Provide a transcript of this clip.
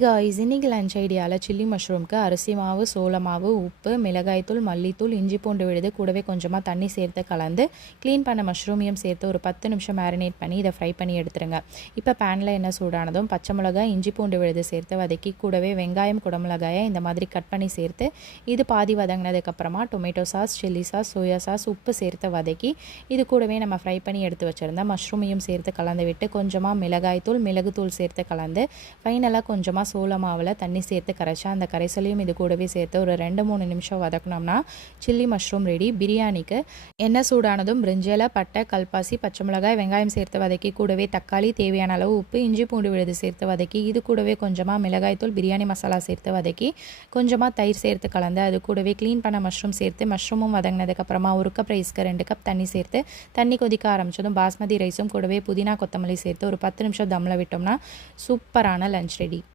Guys இன்னைக்கு lunch ஐடியாவில் chilli மஷ்ரூம்க்கு அரிசி மாவு, சோள மாவு, உப்பு, மிளகாய்த்தூள், மல்லித்தூள், இஞ்சி பூண்டு விழுது கூடவே கொஞ்சமாக தண்ணி சேர்த்து கலந்து க்ளீன் பண்ண மஷ்ரூமையும் சேர்த்து ஒரு 10 நிமிஷம் மேரினேட் பண்ணி இதை ஃப்ரை பண்ணி எடுத்துருங்க. இப்போ பேனில் எண்ணெய் சூடானதும் பச்சை மிளகாய், இஞ்சி பூண்டு விழுது சேர்த்து வதக்கி கூடவே வெங்காயம், குடமிளகாயை இந்த மாதிரி கட் பண்ணி சேர்த்து இது பாதி வதங்கினதுக்கப்புறமா tomato sauce, chilli sauce, soya sauce, உப்பு சேர்த்து வதக்கி இது கூடவே நம்ம ஃப்ரை பண்ணி எடுத்து வச்சுருந்த மஷ்ரூமையும் சேர்த்து கலந்து விட்டு கொஞ்சமாக மிளகாய்த்தூள், மிளகுத்தூள் சேர்த்து கலந்து ஃபைனலாக கொஞ்சமாக சோள மாவில் தண்ணி சேர்த்து கரைச்சா அந்த கரைசலையும் இது கூடவே சேர்த்து ஒரு 2-3 நிமிஷம் வதக்கணும்னா சில்லி மஷ்ரூம் ரெடி. பிரியாணிக்கு எண்ணெய் சூடானதும் பிரிஞ்சில, பட்டை, கல்பாசி, பச்சை மிளகாய், வெங்காயம் சேர்த்து வதக்கி கூடவே தக்காளி, தேவையான அளவு உப்பு, இஞ்சி பூண்டு விழுது சேர்த்து வதக்கி இது கூடவே கொஞ்சமாக மிளகாய்த்தூள், பிரியாணி மசாலா சேர்த்து வதக்கி கொஞ்சமாக தயிர் சேர்த்து கலந்து அது கூடவே க்ளீன் பண்ண மஷ்ரூம் சேர்த்து மஷ்ரூமும் வதங்கினதுக்கப்புறமா 1 கப் ரைஸ்க்கு 2 கப் தண்ணி சேர்த்து தண்ணி கொதிக்க ஆரம்பிச்சதும் பாஸ்மதி ரைஸும் கூடவே புதினா, கொத்தமல்லி சேர்த்து ஒரு 10 நிமிஷம் தம்மில் விட்டோம்னா சூப்பரான லஞ்ச் ரெடி.